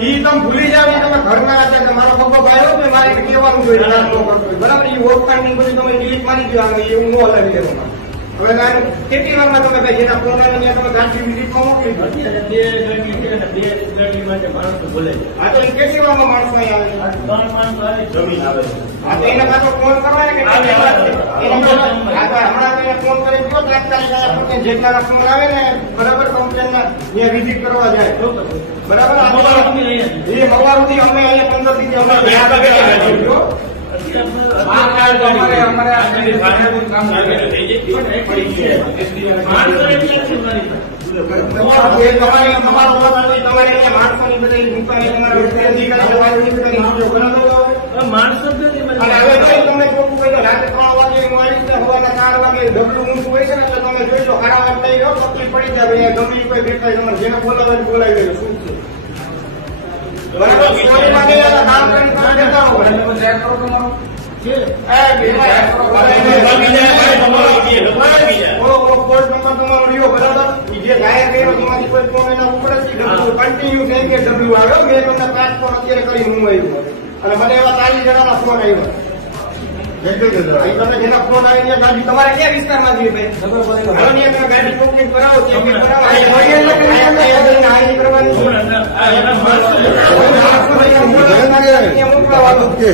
ઈ તમે ભૂલી જાવ તમે ઘરના હતા કે મારો પપ્પા ભાઈ હોય મારે કહેવાનું જોઈએ ના ન. બરાબર ઈ ઓળખાણની બધું તમે ડિલીટ મારી દો આવે એવું ન હલાવી દેવામાં હવે ના કેટલી વારમાં તમે ભાઈ એના ફોન તમે ગાંધી મોકલી ને બે માણસો આ તો કેટલી વારમાં માણસો અહીંયા આવે ત્રણ જમીન આવે તો એના પાછો ફોન કરવા કે આવે, આવે. એના પાછો- આ તો હમણાં એને ફોન કરી દીધો પોતે જેટલા ફોન આવે ને બરાબર કમ્પ્લેનમાં અહીંયા વિઝિટ કરવા જાય બરાબર. એ સુધી અમે અહીંયા પંદરથી અમે બેઠા બેઠા જો. આ કાર્ડ પડી જાય ગમે કોઈ દેખાય તમારે જેને બોલાવે બોલાવી દેજો શું છે? બરાબર? કામ કરીને તમે દેતા રહો. છે. એ, ઓલો ઓલો કોડ નંબર તમારો રહ્યો બરાબર? ઈ જે ગાયબ કર્યો તેમાંથી કોઈ ફોન એના ઉપર જ કન્ટિન્યુ થઈ કે ડબલ્યુ આવ્યો. મેં તમને પાંચ ફોન અત્યારે કરી હું આવ્યો. અને મને એવા ચાલીસ જણાના ફોન આવ્યા. તમારે ક્યાં વિસ્તારમાં જોઈએ ગાડી. કરાવો કરાવો. કે